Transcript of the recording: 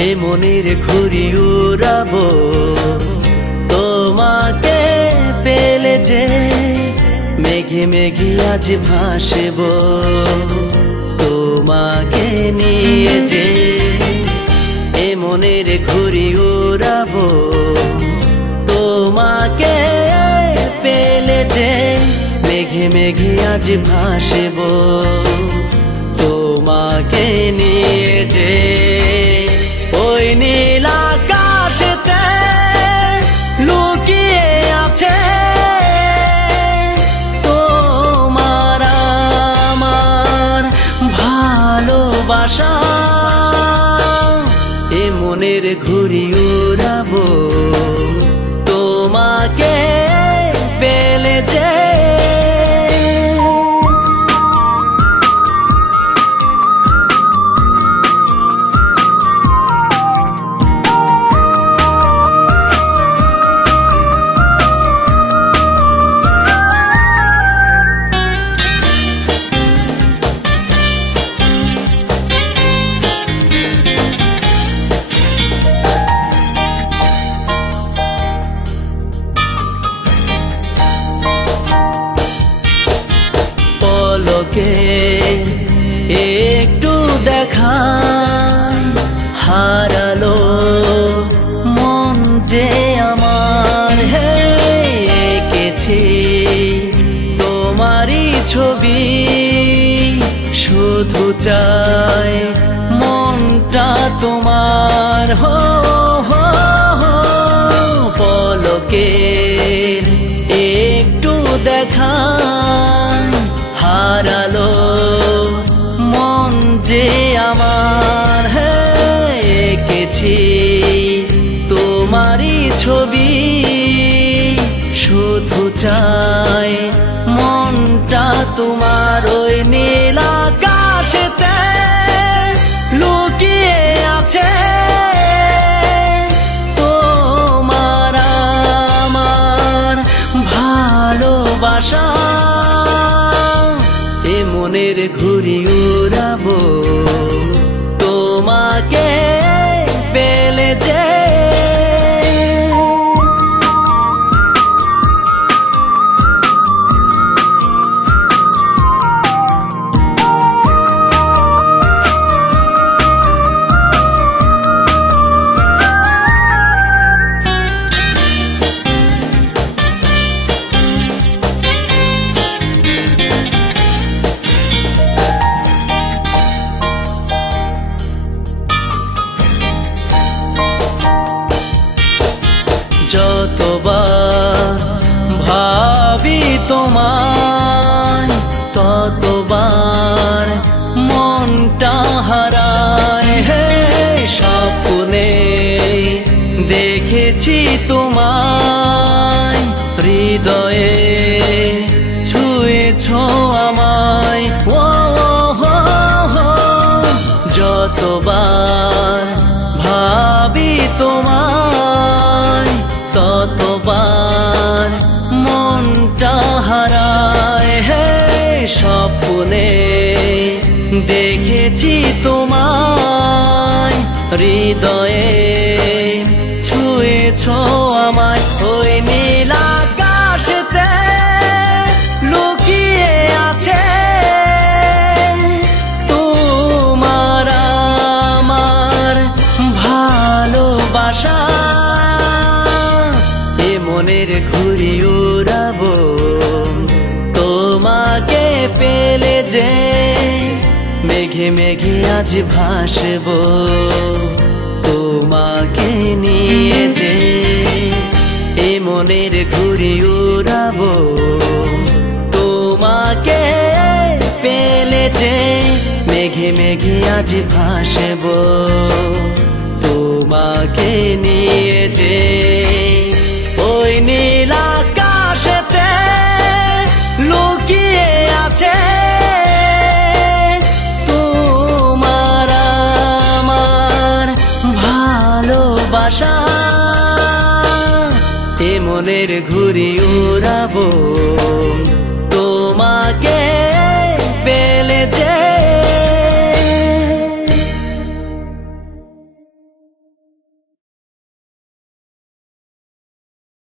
এ মনের ঘুড়ি উড়াবো তোমাকে পেলে যে মেঘে মেঘে আজ ভাসবো তোমাকে নিয়ে যে এ মনের ঘুড়ি উড়াবো তোমাকে পেলে যে মেঘে মেঘে আজ ভাসবো তোমাকে নিয়ে যে ওই নীল আকাশেতে লুকিয়ে আছে তোমার আমার ভালোবাসা এ মনের ঘুড়ি উড়াবো তোমাকে পেলে যে একটু দেখা হারালো মন যে আমার হে এঁকেছি তোমারই ছবি শুধু চাই মনটা তোমার হো হো হো পলকে একটু দেখা হারালো মন যে আমার এঁকেছি তোমারই ছবি শুধু চাই মনটা তোমার ওই নীল আকাশেতে লুকিয়ে আছে তোমার আমার ভালোবাসা এ মনের ঘুড়ি উড়াবো তোমাকে পেলে যে যতবার ভাবি তোমায় ততবার মনটা হারায় হে স্বপ্নে দেখেছি তোমায় হৃদয়ে ছুঁয়েছো আমায় ও হো হো যতবার ভাবি তোমায় ততবার মনটা হারায় হে স্বপ্নে দেখেছি তোমায় হৃদয়ে ছুঁয়েছো আমায় ওই নীল আকাশেতে লুকিয়ে আছে তোমার আমার ভালোবাসা এ মনের ঘুড়ি উড়াবো তোমাকে পেলে যে মেঘে মেঘে আজ ভাসবো তোমাকে নিয়ে যে এ মনের ঘুড়ি উড়াবো তোমাকে পেলে যে মেঘে মেঘে আজ ভাসবো তোমাকে নিয়ে যে ওই নীল আকাশেতে লুকিয়ে আছে তোমার আমার ভালোবাসা এ মনের ঘুড়ি উড়াবো তোমাকে